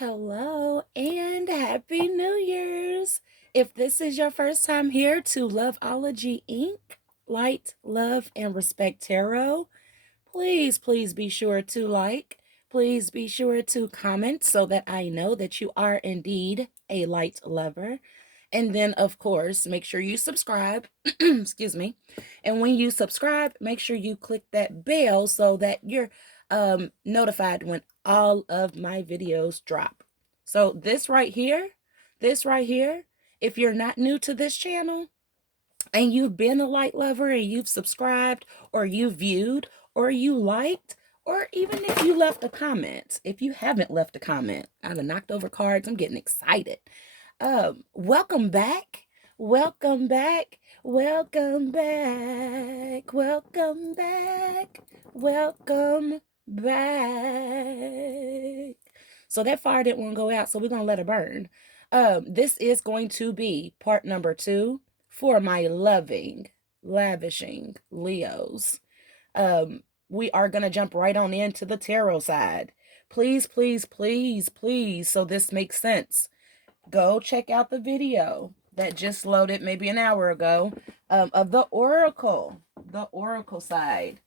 Hello and Happy New Year's. If this is your first time here to Loveology Ink, Light, Love, and Respect Tarot, please be sure to like. Please be sure to comment so that I know that you are indeed a light lover. And then, of course, make sure you subscribe. Excuse me. And when you subscribe, make sure you click that bell so that you're notified when all of my videos drop. So this right here, if you're not new to this channel and you've been a light lover and you've subscribed or you viewed or you liked, or even if you left a comment, if you haven't left a comment, I've knocked over cards. I'm getting excited. Welcome back. Welcome back. Welcome back. Welcome back. Welcome back. So that fire didn't want to go out, so we're going to let it burn. This is going to be part number 2 for my lavishing Leos. We are going to jump right on into the tarot side. Please, so this makes sense. Go check out the video that just loaded maybe an hour ago of the oracle side.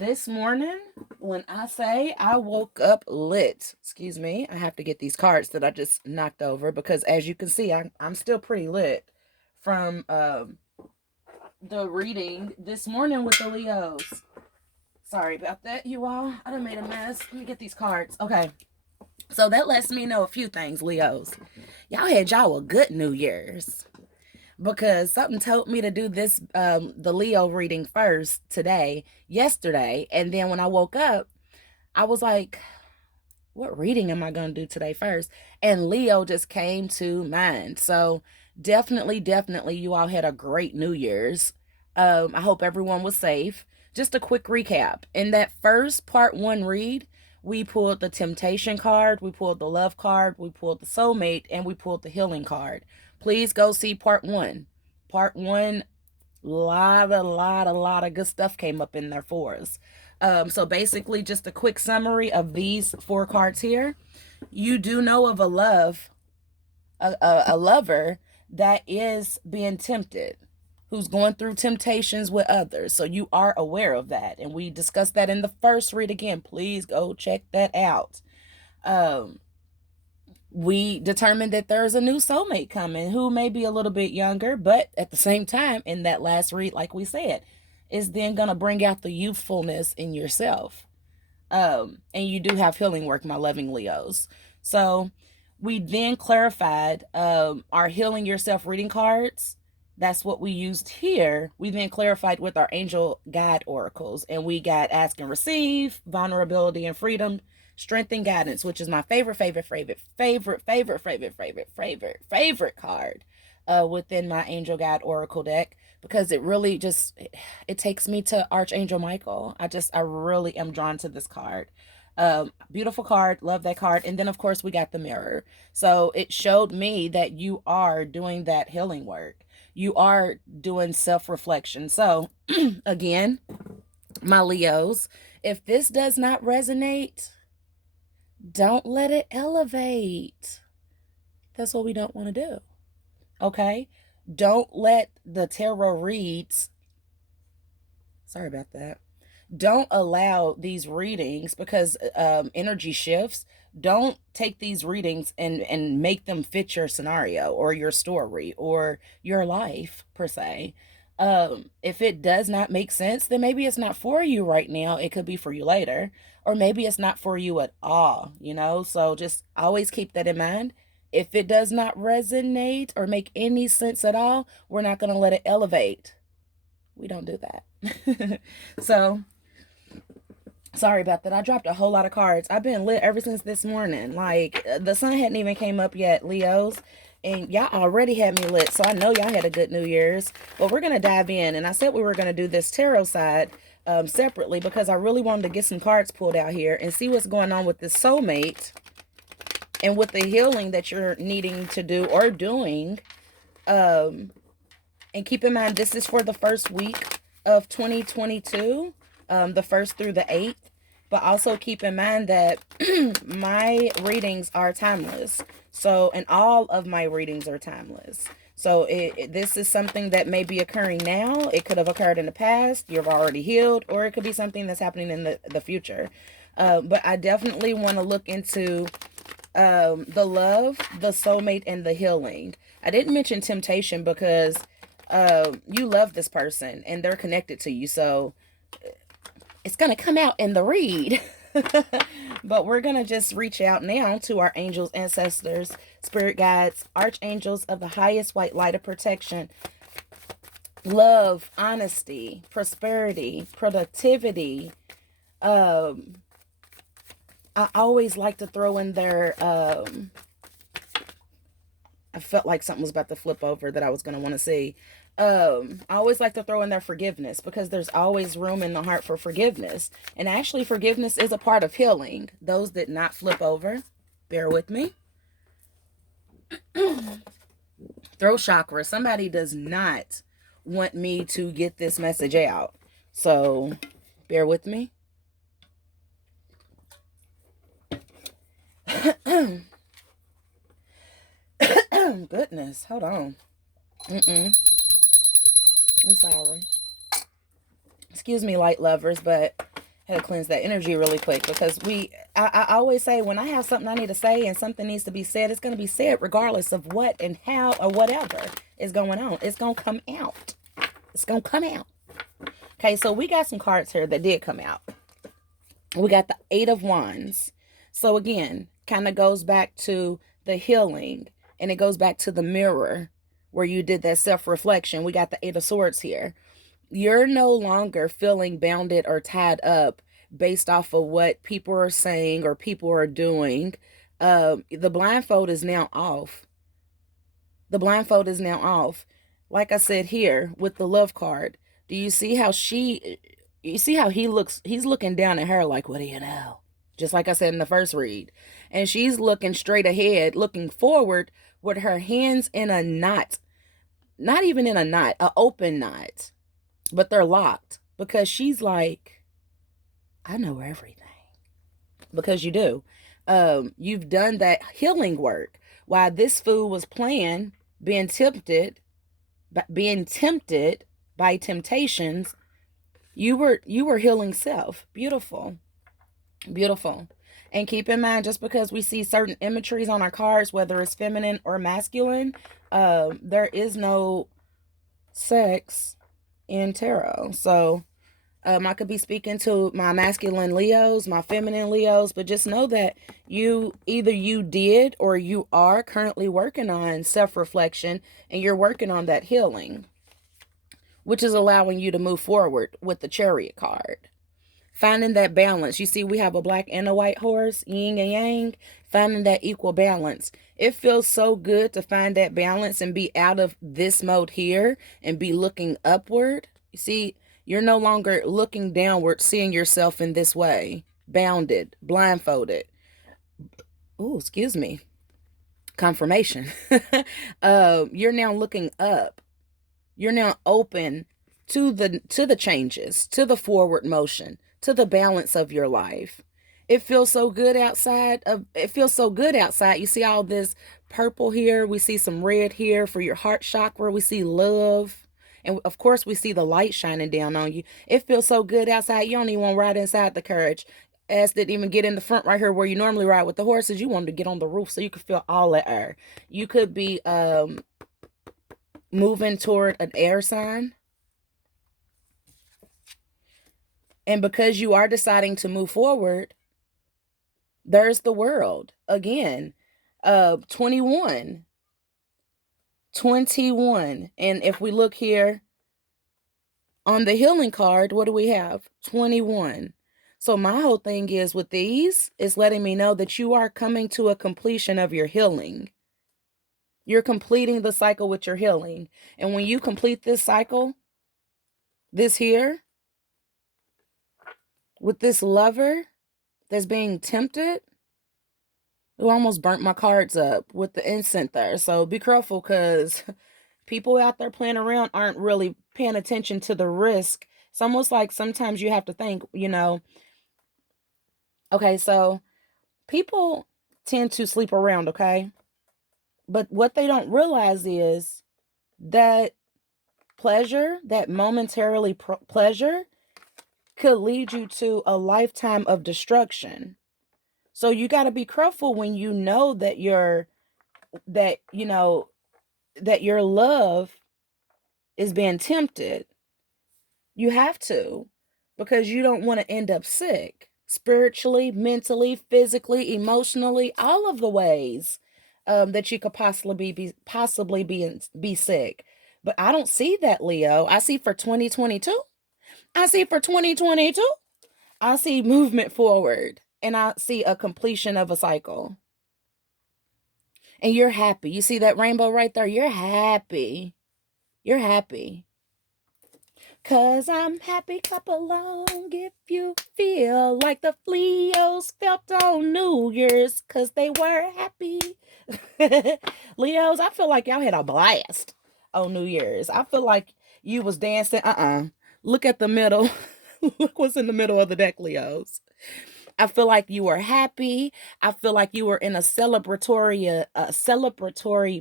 This morning, when I say I woke up lit, excuse me, I have to get these cards that I just knocked over because as you can see, I'm still pretty lit from the reading this morning with the Leos. Sorry about that, you all. I done made a mess. Let me get these cards. Okay. So that lets me know a few things, Leos. Y'all had y'all a good New Year's because something told me to do this, the Leo reading first yesterday. And then when I woke up, I was like, what reading am I going to do today first? And Leo just came to mind. So definitely, you all had a great New Year's. I hope everyone was safe. Just a quick recap. In that first part 1 read, we pulled the temptation card, we pulled the love card, we pulled the soulmate, and we pulled the healing card. Please go see part 1. Part 1, a lot of good stuff came up in there for us. So basically just a quick summary of these 4 cards here. You do know of a lover that is being tempted, who's going through temptations with others. So you are aware of that. And we discussed that in the first read. Again, please go check that out. We determined that there's a new soulmate coming who may be a little bit younger, but at the same time, in that last read, like we said, is then going to bring out the youthfulness in yourself. And you do have healing work, my loving Leos. So we then clarified our healing yourself reading cards. That's what we used here. We then clarified with our angel guide oracles, and we got ask and receive, vulnerability and freedom, strength and guidance, which is my favorite card within my angel guide oracle deck, because it really just, it takes me to Archangel Michael. I really am drawn to this card. Beautiful card, love that card. And then of course we got the mirror. So it showed me that you are doing that healing work. You are doing self-reflection. So again, my Leos, if this does not resonate, don't let it elevate. That's what we don't want to do. Okay? Don't let the tarot reads, sorry about that. Don't allow these readings, because energy shifts. Don't take these readings and make them fit your scenario or your story or your life per se. If it does not make sense, then maybe it's not for you right now. It could be for you later, or maybe it's not for you at all, So just always keep that in mind. If it does not resonate or make any sense at all, we're not going to let it elevate. We don't do that. So sorry about that. I dropped a whole lot of cards. I've been lit ever since this morning. Like, the sun hadn't even came up yet, Leos. And y'all already had me lit. So I know y'all had a good New Year's. But we're going to dive in. And I said we were going to do this tarot side separately, because I really wanted to get some cards pulled out here and see what's going on with this soulmate and with the healing that you're needing to do or doing. And keep in mind, this is for the first week of 2022. The 1st through the 8th. But also keep in mind that my readings are timeless. So, and all of my readings are timeless. So, this is something that may be occurring now. It could have occurred in the past. You've already healed, or it could be something that's happening in the future. But I definitely want to look into the love, the soulmate, and the healing. I didn't mention temptation because you love this person and they're connected to you. So it's going to come out in the read. But we're going to just reach out now to our angels, ancestors, spirit guides, archangels of the highest white light of protection, love, honesty, prosperity, productivity. I always like to throw in there. I felt like something was about to flip over that I was going to want to see. I always like to throw in there forgiveness, because there's always room in the heart for forgiveness. And actually, forgiveness is a part of healing. Those did not flip over. Bear with me. Throat chakra. Somebody does not want me to get this message out. So bear with me. Goodness. Hold on. I'm sorry. Excuse me, light lovers, but I had to cleanse that energy really quick, because I always say, when I have something I need to say and something needs to be said, it's going to be said regardless of what and how or whatever is going on. It's going to come out. It's going to come out. Okay, so we got some cards here that did come out. We got the Eight of Wands. So again, kind of goes back to the healing, and it goes back to the mirror where you did that self-reflection. We got the Eight of Swords here. You're no longer feeling bounded or tied up based off of what people are saying or people are doing. The blindfold is now off. The blindfold is now off. Like I said here with the love card, do you see how you see how he looks? He's looking down at her like, what do you know? Just like I said in the first read. And she's looking straight ahead, looking forward with her hands in a knot. Not even in a knot, an open knot. But they're locked, because she's like, I know everything. Because you do. You've done that healing work. While this fool was playing, being tempted by temptations, you were healing self. Beautiful. Beautiful. And keep in mind, just because we see certain imageries on our cards, whether it's feminine or masculine, there is no sex in tarot. So I could be speaking to my masculine Leos, my feminine Leos, but just know that either you did or you are currently working on self-reflection, and you're working on that healing, which is allowing you to move forward with the Chariot card. Finding that balance. You see, we have a black and a white horse, yin and yang. Finding that equal balance. It feels so good to find that balance and be out of this mode here and be looking upward. You see, you're no longer looking downward, seeing yourself in this way. Bounded, blindfolded. Oh, excuse me. Confirmation. You're now looking up. You're now open to the changes, to the forward motion, to the balance of your life. It feels so good outside. It feels so good outside. You see all this purple here. We see some red here for your heart chakra. We see love. And of course, we see the light shining down on you. It feels so good outside. You don't even want to ride inside the carriage. As didn't even get in the front right here where you normally ride with the horses. You wanted to get on the roof so you could feel all that air. You could be moving toward an air sign. And because you are deciding to move forward, there's the world again. 21. And if we look here on the healing card, what do we have? 21. So my whole thing is with these is letting me know that you are coming to a completion of your healing. You're completing the cycle with your healing. And when you complete this cycle, this here, with this lover that's being tempted, who almost burnt my cards up with the incense there. So be careful, because people out there playing around aren't really paying attention to the risk. It's almost like sometimes you have to think, Okay, so people tend to sleep around, okay? But what they don't realize is that pleasure, that momentarily pleasure, could lead you to a lifetime of destruction. So you got to be careful when you know that that you know that your love is being tempted. You have to, because you don't want to end up sick spiritually, mentally, physically, emotionally, all of the ways that you could possibly be sick. But I don't see that, Leo. I see for 2022. I see for 2022. I see movement forward, and I see a completion of a cycle. And you're happy. You see that rainbow right there? You're happy. You're happy. 'Cause I'm happy, clap along if you feel like the Leos felt on New Year's, 'cause they were happy. Leos, I feel like y'all had a blast on New Year's. I feel like you was dancing. Look at the middle. Look what's in the middle of the deck, Leos. I feel like you were happy. I feel like you were in a celebratory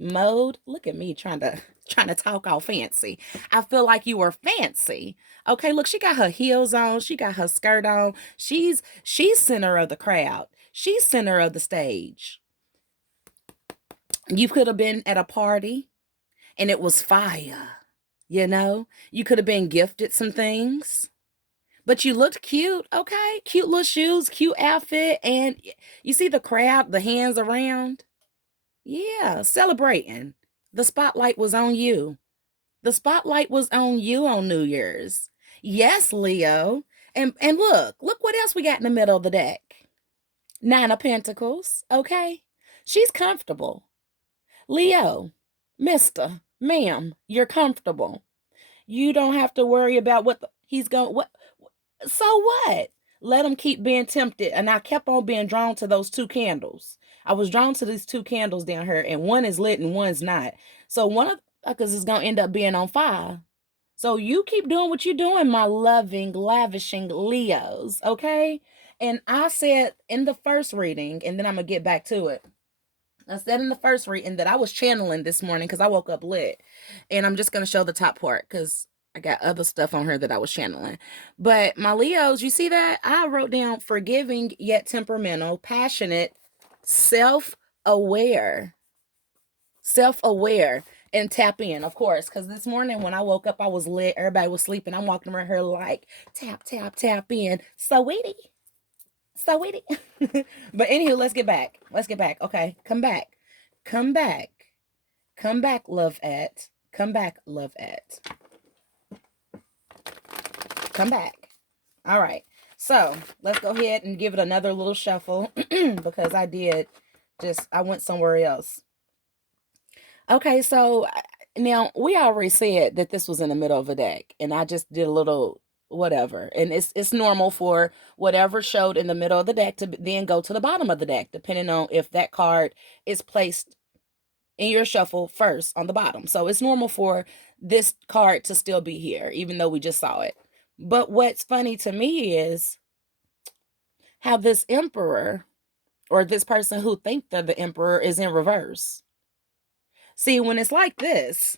mode. Look at me trying to talk all fancy. I feel like you were fancy. Okay, look, she got her heels on. She got her skirt on. She's center of the crowd. She's center of the stage. You could have been at a party and it was fire. You could have been gifted some things. But you looked cute, okay? Cute little shoes, cute outfit, and you see the crowd, the hands around? Yeah, celebrating. The spotlight was on you. The spotlight was on you on New Year's. Yes, Leo. And look what else we got in the middle of the deck. Nine of Pentacles, okay? She's comfortable. Leo, Mister, ma'am, you're comfortable. You don't have to worry about he's going. So what? Let them keep being tempted. And I kept on being drawn to those two candles. I was drawn to these two candles down here, and one is lit and one's not. So one of because is gonna end up being on fire. So you keep doing what you're doing, my loving, lavishing Leos, okay? And I said in the first reading, and then I'm gonna get back to it. I said in the first reading that I was channeling this morning because I woke up lit. And I'm just going to show the top part because I got other stuff on her that I was channeling. But my Leos, you see that? I wrote down forgiving yet temperamental, passionate, self aware. Self aware. And tap in, of course, because this morning when I woke up, I was lit. Everybody was sleeping. I'm walking around here like tap, tap, tap in. Sweetie. Sweetie. But anywho, let's get back. Let's get back. Okay. Come back. Come back. Come back, love at. Come back, love at. Come back. All right. So let's go ahead and give it another little shuffle because I went somewhere else. Okay, so now we already said that this was in the middle of a deck, and I just did a little whatever. And it's normal for whatever showed in the middle of the deck to then go to the bottom of the deck, depending on if that card is placed in your shuffle first on the bottom. So it's normal for this card to still be here, even though we just saw it. But what's funny to me is how this emperor or this person who think they're the emperor is in reverse. See, when it's like this,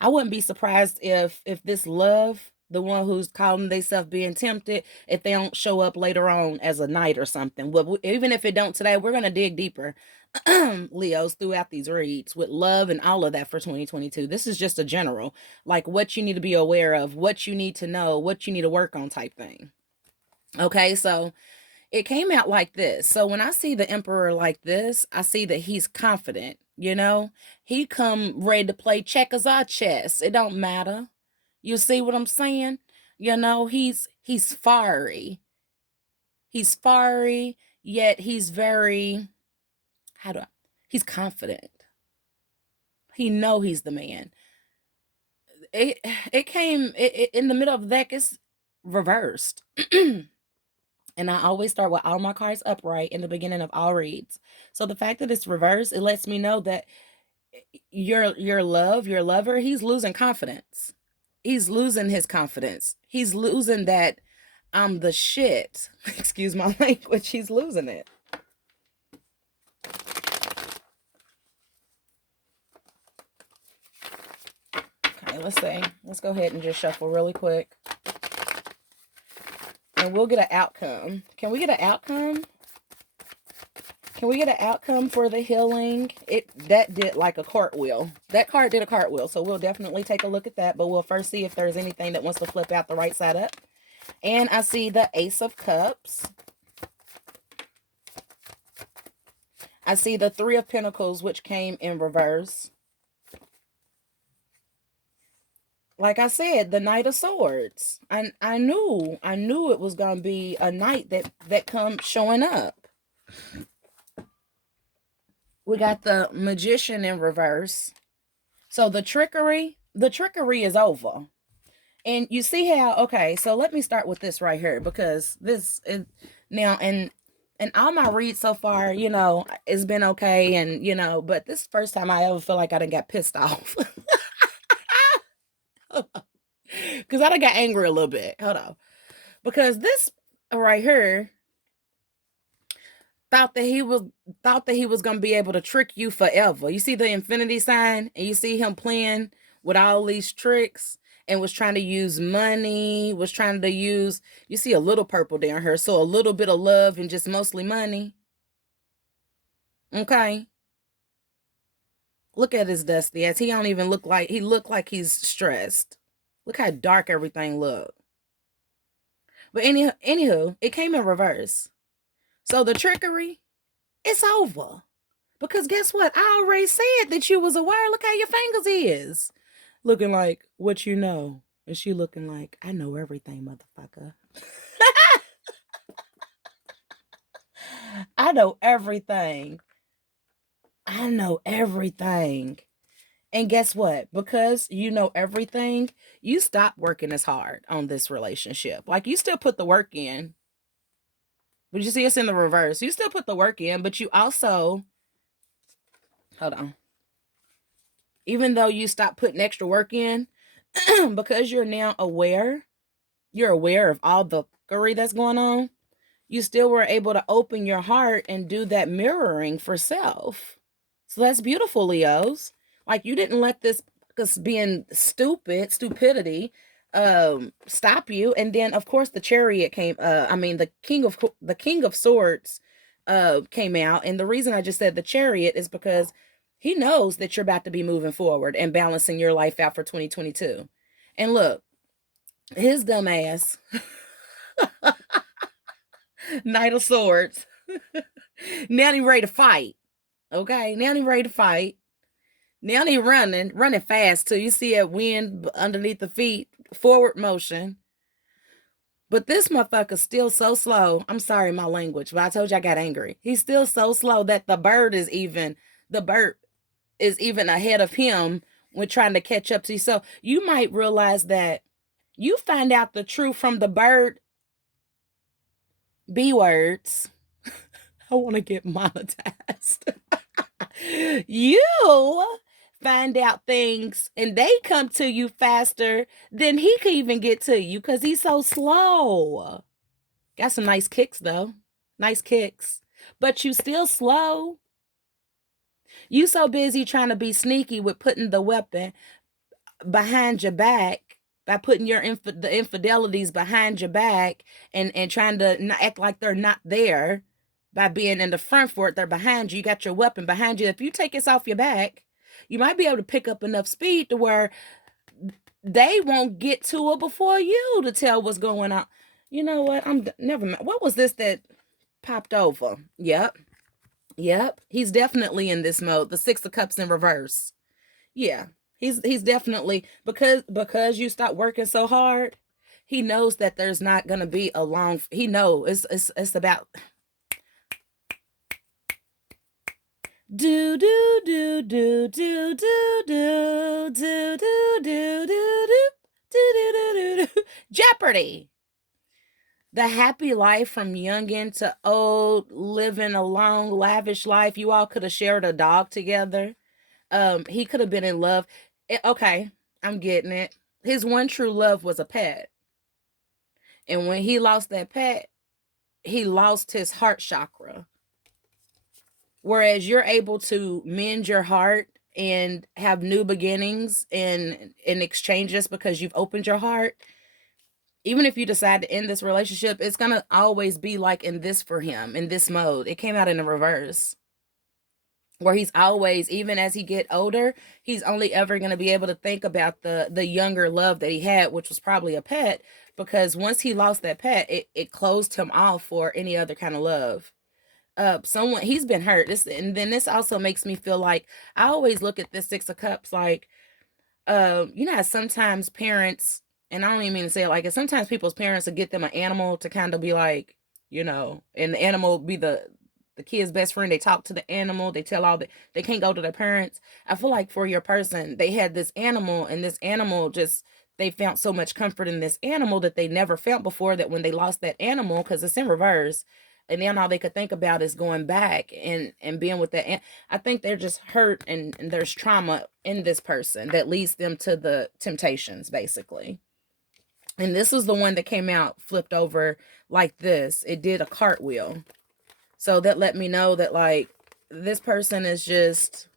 I wouldn't be surprised if this love, the one who's calling themselves being tempted, if they don't show up later on as a knight or something. Well, even if it don't today, we're gonna dig deeper, Leos, throughout these reads with love and all of that for 2022. This is just a general, like what you need to be aware of, what you need to know, what you need to work on type thing. Okay, so it came out like this. So when I see the emperor like this, I see that he's confident, he come ready to play checkers or chess. It don't matter. You see what I'm saying? He's fiery. He's fiery, yet he's very he's confident. He know he's the man. It came in the middle of the deck. It's reversed. And I always start with all my cards upright in the beginning of all reads. So the fact that it's reversed, it lets me know that your lover, he's losing confidence. He's losing his confidence. He's losing that I'm the shit. Excuse my language. He's losing it. Okay, let's see. Let's go ahead and just shuffle really quick. And we'll get an outcome. Can we get an outcome? Can we get an outcome for the healing? That did like a cartwheel. That card did a cartwheel. So we'll definitely take a look at that. But we'll first see if there's anything that wants to flip out the right side up. And I see the Ace of Cups. I see the Three of Pentacles, which came in reverse. Like I said, the Knight of Swords. I knew it was gonna be a knight that come showing up. We got the Magician in reverse. So the trickery is over. And you see how, okay, so let me start with this right here, because this is now, and all my reads so far, you know, it's been okay, and you know, but this is the first time I ever feel like I done got pissed off. Because I done got angry a little bit. Hold on. Because this right here thought that he was gonna be able to trick you forever. You see the infinity sign, and you see him playing with all these tricks, and was trying to use money, was trying to use, you see a little purple down here, so a little bit of love and just mostly money. Okay. Look at his dusty ass. He don't even look like, he look like he's stressed. Look how dark everything look. But anywho, it came in reverse. So the trickery, it's over. Because guess what? I already said that you was aware. Look how your fingers is. Looking like what you know. And she looking like, I know everything, motherfucker. I know everything. I know everything. And guess what? Because you know everything, you stop working as hard on this relationship. Like, you still put the work in. But you see, it's in the reverse. You still put the work in, but you also, hold on. Even though you stop putting extra work in, because you're now aware, you're aware of all the fuckery that's going on, you still were able to open your heart and do that mirroring for self. So that's beautiful, Leos. Like, you didn't let this being stupidity stop you. And then of course the chariot came, I mean the king of swords came out. And the reason I just said the chariot is because he knows that you're about to be moving forward and balancing your life out for 2022. And look, his dumb ass Knight of Swords. Now he ready to fight. Okay, now he ready to fight. Now he running fast too. You see that wind underneath the feet, forward motion. But this motherfucker's still so slow. I'm sorry, my language, but I told you I got angry. He's still so slow that the bird is even ahead of him when trying to catch up to you. So you might realize that you find out the truth from the bird B words. I want to get monetized. You find out things and they come to you faster than he can even get to you because he's so slow. Got some nice kicks though. Nice kicks. But you still slow. You so busy trying to be sneaky with putting the weapon behind your back, by putting the infidelities behind your back, and trying to not act like they're not there by being in the front for it. They're behind you. You got your weapon behind you. If you take this off your back, you might be able to pick up enough speed to where they won't get to it before you to tell what's going on. You know what? I'm never mind. What was this that popped over? Yep. Yep. He's definitely in this mode. The Six of Cups in reverse. Yeah. He's definitely, because you stop working so hard, he knows that there's not gonna be a long, he knows it's about do do do do do do do do do do do do do do Jeopardy. The happy life from youngin' to old, living a long, lavish life. You all could have shared a dog together. He could have been in love. Okay, I'm getting it. His one true love was a pet. And when he lost that pet, he lost his heart chakra. Whereas you're able to mend your heart and have new beginnings and exchanges because you've opened your heart. Even if you decide to end this relationship, it's gonna always be like in this for him, in this mode. It came out in the reverse, where he's always, even as he get older, he's only ever going to be able to think about the younger love that he had, which was probably a pet, because once he lost that pet, it closed him off for any other kind of love. Someone, he's been hurt. This, and then this also makes me feel like, I always look at this Six of Cups like, you know how sometimes parents, and I don't even mean to say it like it, sometimes people's parents will get them an animal to kind of be like, and the animal be the kid's best friend. They talk to the animal, they tell all the, they can't go to their parents. I feel like for your person, they had this animal, and this animal just, they found so much comfort in this animal that they never felt before, that when they lost that animal, because it's in reverse, and then all they could think about is going back and being with that. I think they're just hurt, and there's trauma in this person that leads them to the temptations, basically. And this was the one that came out flipped over like this. It did a cartwheel. So that let me know that, like, this person is just,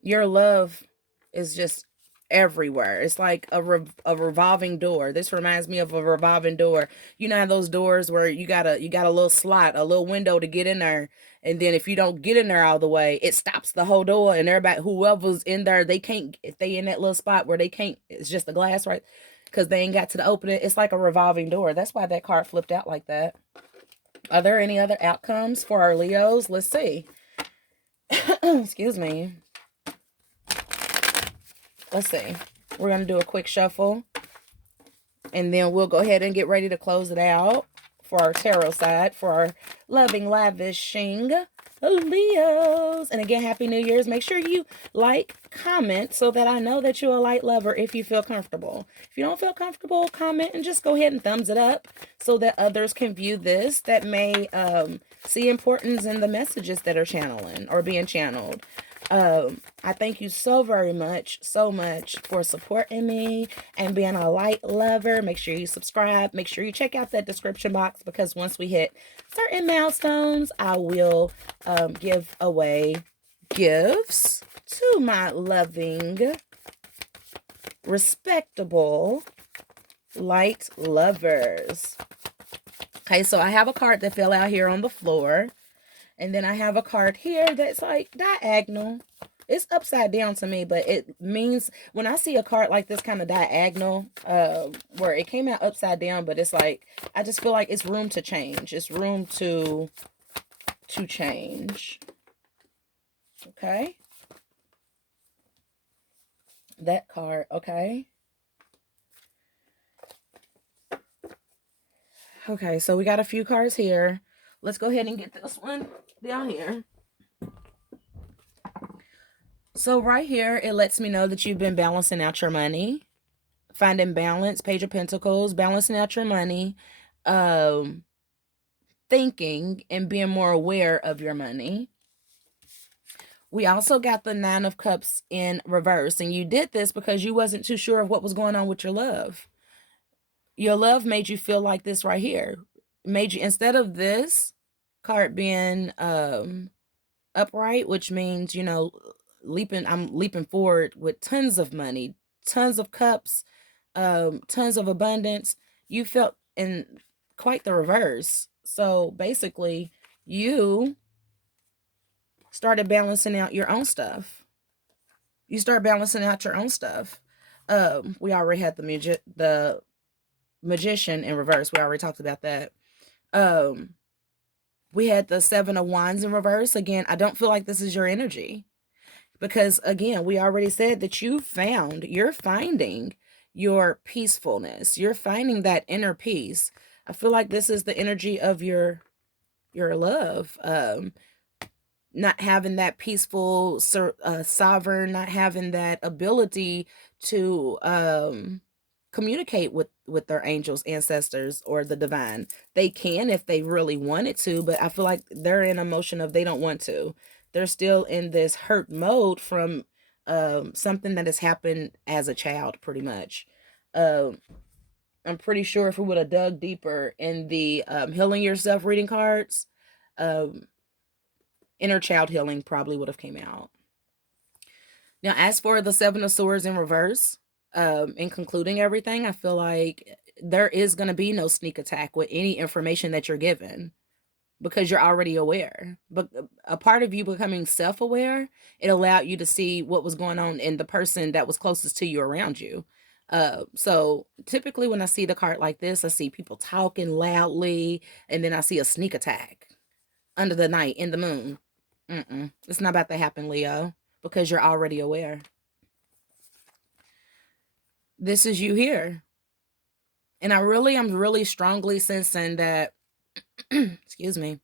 your love is just everywhere. It's like a revolving door. This reminds me of a revolving door. You know those doors where you got a little slot, a little window to get in there, and then if you don't get in there all the way, it stops the whole door, and everybody, whoever's in there, they can't, if they in that little spot where they can't, it's just the glass, right? Because they ain't got to the opening. It's like a revolving door. That's why that card flipped out like that. Are there any other outcomes for our Leos? Let's see. Excuse me. Let's see. We're going to do a quick shuffle, and then we'll go ahead and get ready to close it out for our tarot side, for our loving, lavishing Leos. And again, Happy New Year's. Make sure you like, comment, so that I know that you're a light lover if you feel comfortable. If you don't feel comfortable, comment and just go ahead and thumbs it up so that others can view this that may see importance in the messages that are channeling or being channeled. I thank you so very much, so much for supporting me and being a light lover. Make sure you subscribe. Make sure you check out that description box, because once we hit certain milestones, I will give away gifts to my loving, respectable light lovers. Okay, so I have a card that fell out here on the floor. And then I have a card here that's like diagonal. It's upside down to me, but it means, when I see a card like this kind of diagonal, where it came out upside down, but it's like, I just feel like it's room to change. It's room to change. Okay. That card, okay. Okay, so we got a few cards here. Let's go ahead and get this one down here. So right here, it lets me know that you've been balancing out your money, finding balance, Page of Pentacles, balancing out your money, thinking and being more aware of your money. We also got the Nine of Cups in reverse, and you did this because you wasn't too sure of what was going on with your love. Your love made you feel like this right here. Made you, instead of this card being upright, which means, I'm leaping forward with tons of money, tons of cups, tons of abundance. You felt in quite the reverse. So basically, you started balancing out your own stuff. You start balancing out your own stuff. We already had the Magician in reverse. We already talked about that. We had the Seven of Wands in reverse. Again, I don't feel like this is your energy, because again, we already said that you're finding your peacefulness. You're finding that inner peace. I feel like this is the energy of your love. Not having that peaceful sovereign, not having that ability to communicate with their angels, ancestors, or the divine. They can if they really wanted to, but I feel like they're in a motion of they don't want to. They're still in this hurt mode from something that has happened as a child, pretty much. I'm pretty sure if we would have dug deeper in the healing yourself reading cards, um, inner child healing probably would have came out. Now, as for the Seven of Swords in reverse, in concluding everything, I feel like there is going to be no sneak attack with any information that you're given because you're already aware. But a part of you becoming self-aware, it allowed you to see what was going on in the person that was closest to you around you. So typically when I see the card like this, I see people talking loudly, and then I see a sneak attack under the night in the moon. It's not about to happen, Leo, because you're already aware. This is you here. And I'm really strongly sensing that, excuse me,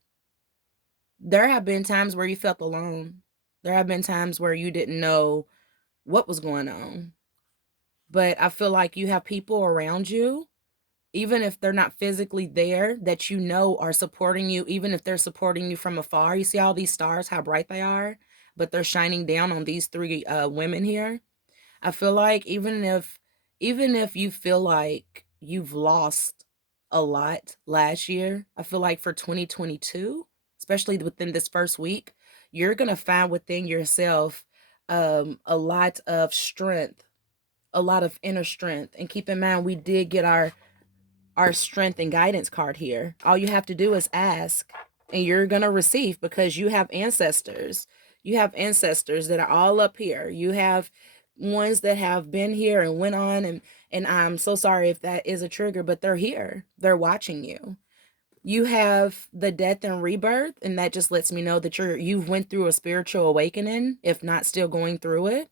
there have been times where you felt alone. There have been times where you didn't know what was going on. But I feel like you have people around you, even if they're not physically there, that you know are supporting you, even if they're supporting you from afar. You see all these stars, how bright they are, but they're shining down on these three women here. I feel like even if you feel like you've lost a lot last year, I feel like for 2022, especially within this first week, you're going to find within yourself a lot of strength, a lot of inner strength. And keep in mind, we did get our strength and guidance card here. All you have to do is ask, and you're going to receive because you have ancestors. You have ancestors that are all up here. You have ones that have been here and went on, and I'm so sorry if that is a trigger, but they're here. They're watching you. You have the death and rebirth, and that just lets me know that you've went through a spiritual awakening, if not still going through it.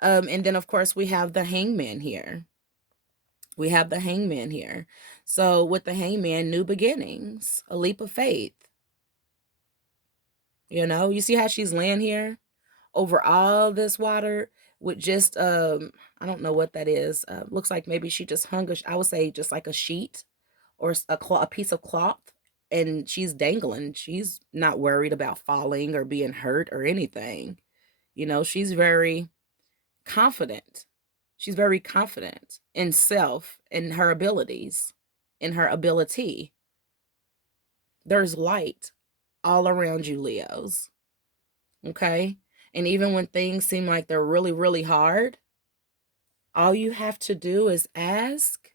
And then of course we have the hangman here. We have the hangman here. So with the hangman, new beginnings, a leap of faith. You see how she's laying here over all this water with just I don't know what that is. Looks like maybe she just hung I would say just like a sheet or a piece of cloth, and she's dangling. She's not worried about falling or being hurt or anything. She's very confident. She's very confident in self, in her abilities, in her ability. There's light all around you, Leos. Okay? And even when things seem like they're really, really hard, all you have to do is ask,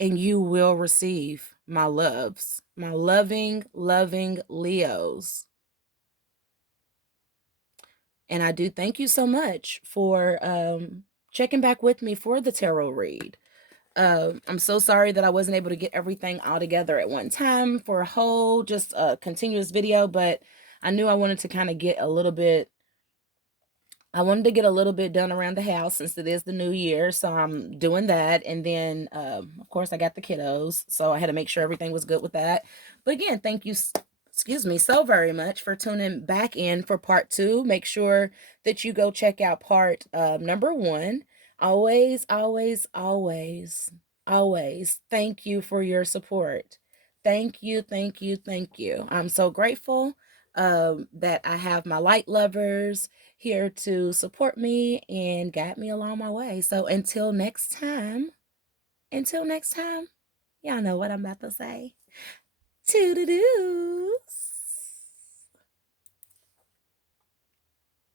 and you will receive, my loves, my loving, loving Leos. And I do thank you so much for checking back with me for the tarot read. I'm so sorry that I wasn't able to get everything all together at one time for a whole, just a continuous video, but I knew I wanted to kind of get a little bit done around the house since it is the new year. So I'm doing that. And then, of course, I got the kiddos. So I had to make sure everything was good with that. But again, thank you, excuse me, so very much for tuning back in for part 2. Make sure that you go check out part number 1. Always, always, always, always thank you for your support. Thank you, thank you, thank you. I'm so grateful that I have my light lovers here to support me and guide me along my way. So until next time, y'all know what I'm about to say. Toodaloo.